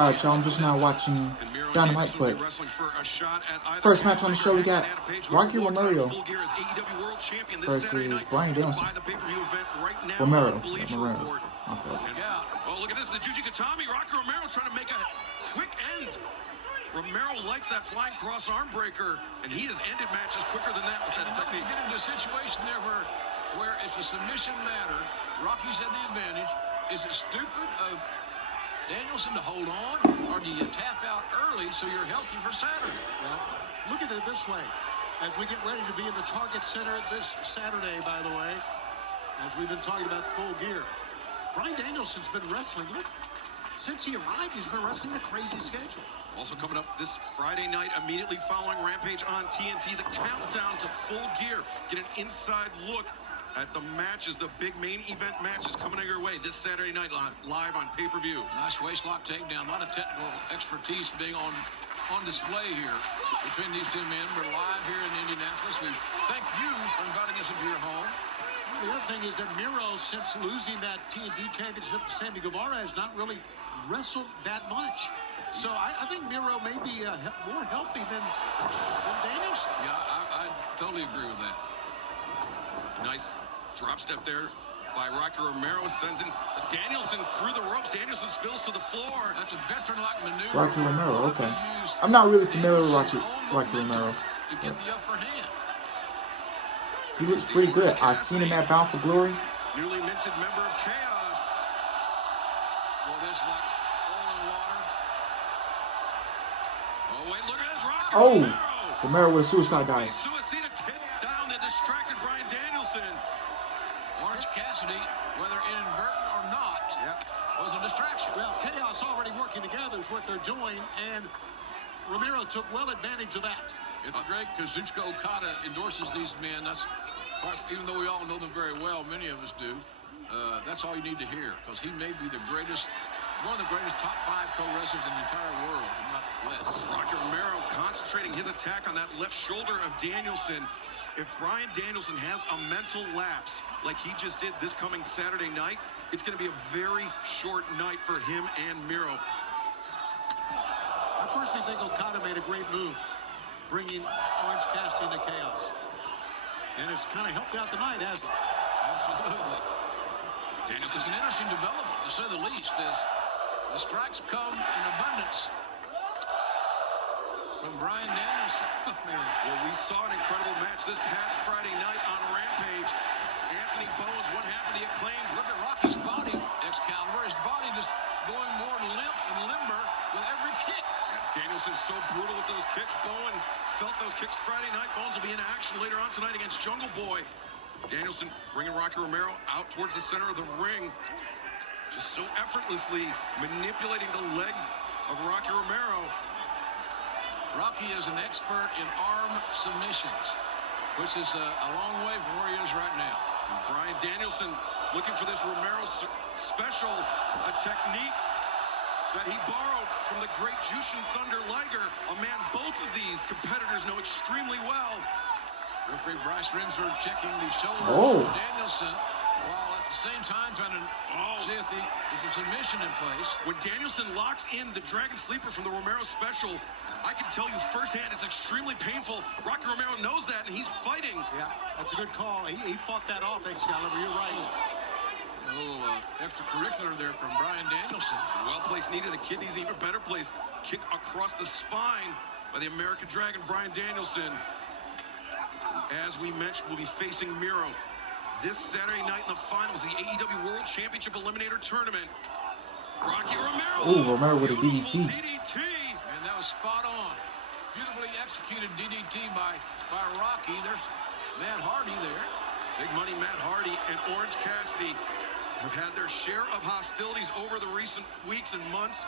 Alright, y'all, I'm just now watching Dynamite, but first match on the show, we got Romero versus Bryan Danielson. Romero. My fault. Well, look at this. The Jujikatami. Romero trying to make a quick end. Romero likes that flying cross arm breaker, and he has ended matches quicker than that with that technique. Get into a situation there where it's a submission matter. Rocky's had the advantage. Is it stupid of Danielson to hold on, or do you tap out early so you're healthy for Saturday? Well, look at it this way. As we get ready to be in the Target Center this Saturday, by the way, as we've been talking about Full Gear, Bryan Danielson's been wrestling. Since he arrived, he's been wrestling a crazy schedule. Also coming up this Friday night, immediately following Rampage on TNT, the countdown to Full Gear. Get an inside look at the matches, the big main event matches coming your way this Saturday night live on pay-per-view. Nice waistlock takedown. A lot of technical expertise being on display here between these two men. We're live here in Indianapolis. We thank you for inviting us into your home. The other thing is that Miro, since losing that TNT championship to Sammy Guevara, has not really wrestled that much. So I think Miro may be more healthy than Danielson. Yeah, I totally agree with that. Nice drop step there by Romero. Sends in Danielson through the ropes. Danielson spills to the floor. That's a veteran-like maneuver. Romero, okay. I'm not really familiar with Romero. To get the upper hand. He looks pretty good. I've seen him at Bound for Glory. Newly minted member of Chaos. Well, this is like oil and water. Oh, wait, look at this. Romero. Romero with a suicide dive. Suicida hits down the distracted Bryan Danielson. Orange Cassidy, whether inadvertent or not, was a distraction. Well, Chaos already working together is what they're doing, and Romero took well advantage of that. It's great because Kazuchika Okada endorses these men. That's even though we all know them very well, many of us do. That's all you need to hear, because he may be the greatest, one of the greatest top 5 pro wrestlers in the entire world, if not less. Romero concentrating his attack on that left shoulder of Danielson. If Bryan Danielson has a mental lapse like he just did this coming Saturday night, it's going to be a very short night for him and Miro. I personally think Okada made a great move, bringing Orange Cassidy into Chaos. And it's kind of helped out the night, hasn't it? Absolutely. It's an interesting development, to say the least, as the strikes come in abundance from Bryan Danielson. Well, we saw an incredible match this past Friday night on Rampage. Anthony Bowens, one half of the Acclaimed. Look at Rocky's body, Excalibur. His body just going more limp and limber with every kick. Danielson's so brutal with those kicks. Bowens felt those kicks Friday night. Bowens will be in action later on tonight against Jungle Boy. Danielson bringing Romero out towards the center of the ring. Just so effortlessly manipulating the legs of Romero. Rocky is an expert in arm submissions, which is a long way from where he is right now. And Bryan Danielson looking for this Romero special, a technique that he borrowed from the great Jushin Thunder Liger, a man both of these competitors know extremely well. Referee Bryce Rinsford checking the shoulders of Danielson, while at the same time trying to see if there's a submission in place. When Danielson locks in the Dragon Sleeper from the Romero special, I can tell you firsthand it's extremely painful. Romero knows that, and he's fighting. Yeah, that's a good call. He fought that off, Excalibur. You're right. A little extracurricular there from Bryan Danielson. Well-placed knee to the kidneys, even better place. Kick across the spine by the American Dragon, Bryan Danielson. As we mentioned, we'll be facing Miro this Saturday night in the finals, the AEW World Championship Eliminator Tournament. Romero. Romero with a DDT. And that was spot on. Beautifully executed DDT by Rocky. There's Matt Hardy there. Big Money Matt Hardy and Orange Cassidy have had their share of hostilities over the recent weeks and months,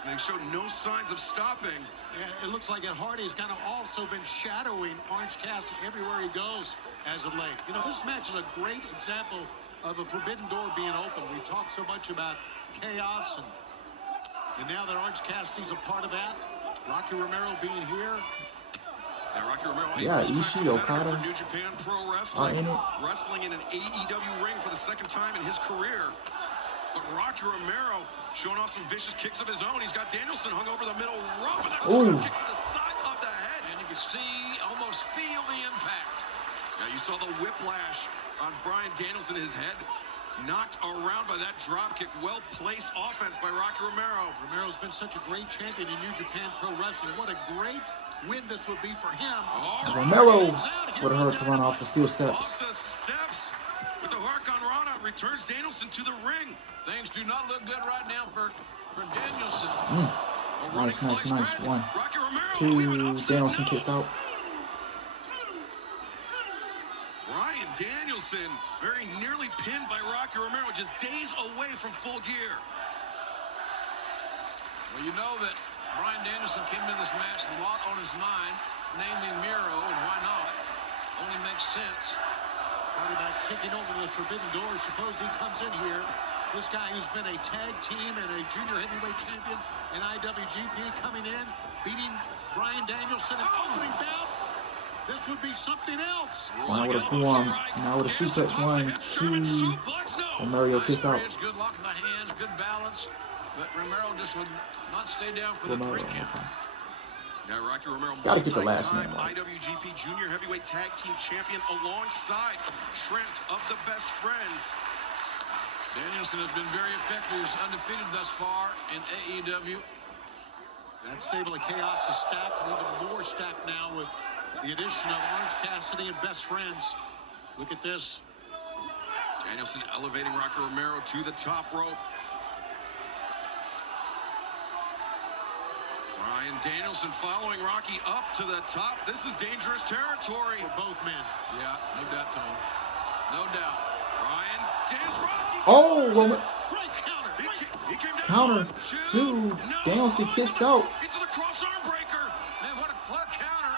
and they showed no signs of stopping. Yeah, it looks like Hardy's kind of also been shadowing Orange Cassidy everywhere he goes as of late. You know, this match is a great example of a forbidden door being open. We talked so much about Chaos, and now that Orange Cassidy's a part of that, Romero being here. Ishii, Okada for New Japan Pro Wrestling, in it. wrestling in an AEW ring for the second time in his career. But Rocky Romero showing off some vicious kicks of his own. He's got Danielson hung over the middle rope. And that's a kick to the side of the head. And you can see, almost feel the impact. Yeah, you saw the whiplash on Bryan Danielson. His head knocked around by that drop kick. Well-placed offense by Rocky Romero. Romero's been such a great champion in New Japan Pro Wrestling. What a great win this would be for him. Romero would have heard to run off the steel steps. Off the steps with the Hurricane Rana. Returns Danielson to the ring. Things do not look good right now for Danielson. Nice. 1, Rocky Romero, 2, Danielson kicks out. Bryan Danielson very nearly pinned by Rocky Romero, just days away from full gear. Well, you know that Bryan Danielson came into this match with a lot on his mind, namely Miro, and why not? Only makes sense. Talking about kicking over the forbidden door. Suppose he comes in here. This guy who's been a tag team and a junior heavyweight champion in IWGP coming in, beating Bryan Danielson in opening bout. This would be something else. Now with a forearm. Now with a suplex. 1, 2. Romero kicks out. Good lock in the hands, good balance. But Romero just would not stay down for the 3 count. Now Rocky Romero, gotta get the last name multi-time right. IWGP Junior Heavyweight Tag Team Champion alongside Trent of the Best Friends. Danielson has been very effective. He's undefeated thus far in AEW. That stable of chaos is stacked, and even more stacked now with the addition of Orange Cassidy and Best Friends. Look at this. Danielson elevating Rocky Romero to the top rope. Bryan Danielson following Rocky up to the top. This is dangerous territory For both men. Yeah, no doubt, Tony. No doubt. Bryan Danielson. Oh, Romero. Great counter. He came down. Counter. 1, 2. Danielson kicks out. Into the cross arm breaker. Man, what a counter.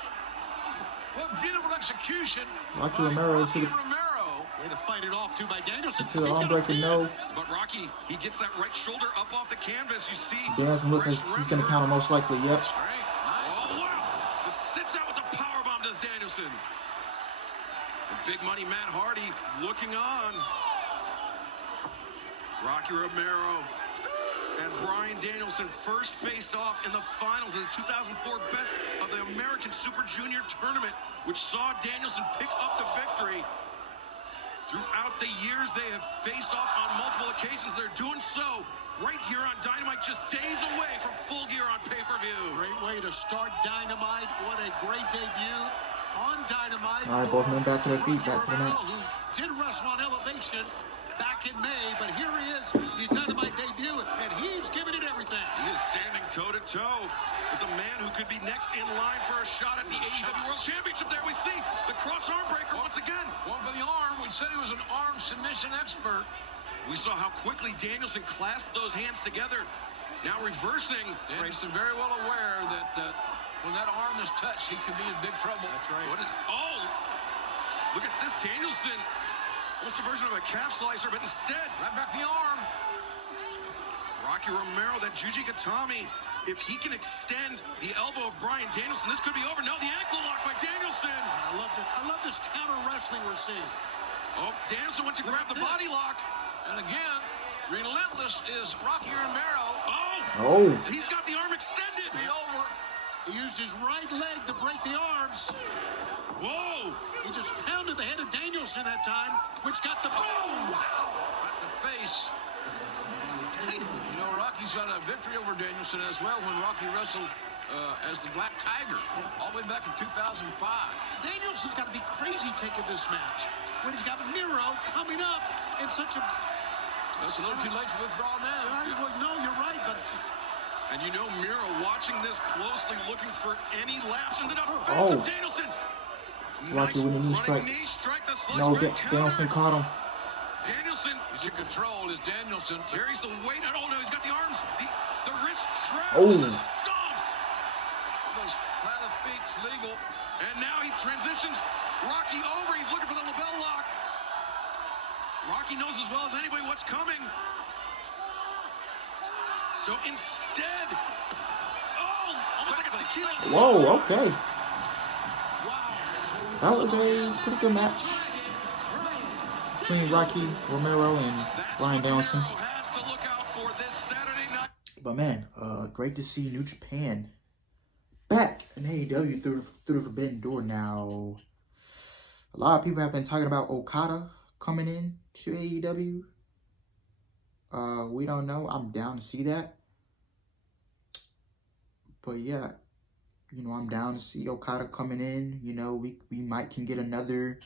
What beautiful execution. Rocky by Romero Rocky to the Romero. Way to fight it off, too, by Danielson. to the arm breaker. No. But Rocky, he gets that right shoulder up off the canvas. You see. Danielson looks like he's going to counter most likely. Yep. Straight. Nice. Oh, wow. Just sits out with the powerbomb, does Danielson. And Big Money Matt Hardy looking on. Rocky Romero and Bryan Danielson first faced off in the finals of the 2004 Best of the American Super Junior Tournament, which saw Danielson pick up the victory. Throughout the years, they have faced off on multiple occasions. They're doing so right here on Dynamite, just days away from full gear on pay-per-view. Great way to start Dynamite. What a great debut on Dynamite. All right, both men back to their feet, back to the Romero, match. who did wrestle on Elevation back in May, but here he is, his Dynamite debut, and he's giving it everything. He is standing toe-to-toe with the man who could be next in line for a shot at the AEW World Championship. There we see the cross-arm breaker once again. One for the arm. We said he was an arm submission expert. We saw how quickly Danielson clasped those hands together. Now reversing. Danielson very well aware that when that arm is touched, he could be in big trouble. That's right. What is? Oh, look at this, Danielson. Almost a version of a calf slicer, but instead, Right back the arm. Rocky Romero, that Juji Gatami. If he can extend the elbow of Bryan Danielson, this could be over. No, the ankle lock by Danielson. I love this counter wrestling we're seeing. Oh, Danielson went to grab the body lock. And again, relentless is Rocky Romero. Oh, Oh. he's got the arm extended. Be over. He used his right leg to break the arms. Whoa. He just pounded the head of Danielson that time, which got the... Oh, wow. Right in the face. You know, Rocky's got a victory over Danielson as well when Rocky wrestled as the Black Tiger all the way back in 2005. Danielson's got to be crazy taking this match when he's got Miro coming up in such a... That's a little too late to withdraw now. Well, no, you're right, but... And you know Miro watching this closely, looking for any lapse into the offense Oh. of Danielson. Rocky with a knee strike. Knee strike, the slice No, red Danielson counter. caught him. Danielson He's in control. Is Danielson. carries the weight. Oh no, he's got the arms, the wrist trap, Oh. the stomps. Those flat of feet's legal. And now he transitions Rocky over. He's looking for the lapel lock. Rocky knows as well as anybody what's coming. So instead, almost like a tequila. Whoa, okay. Wow. That was a pretty good match between Rocky Romero and Bryan Danielson. Romero has to look But man, great to see New Japan back in AEW through the Forbidden Door. Now, a lot of people have been talking about Okada coming in to AEW. We don't know. I'm down to see that. But yeah, you know, I'm down to see Okada coming in. You know, we might can get another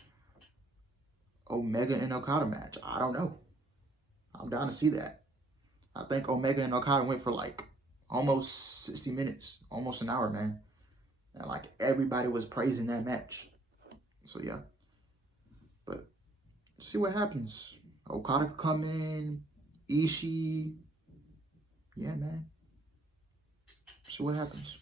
Omega and Okada match. I don't know. I'm down to see that. I think Omega and Okada went for like almost 60 minutes, almost an hour, man. And like everybody was praising that match. So yeah. But see what happens. Okada could come in, Ishii. Yeah, man. See what happens.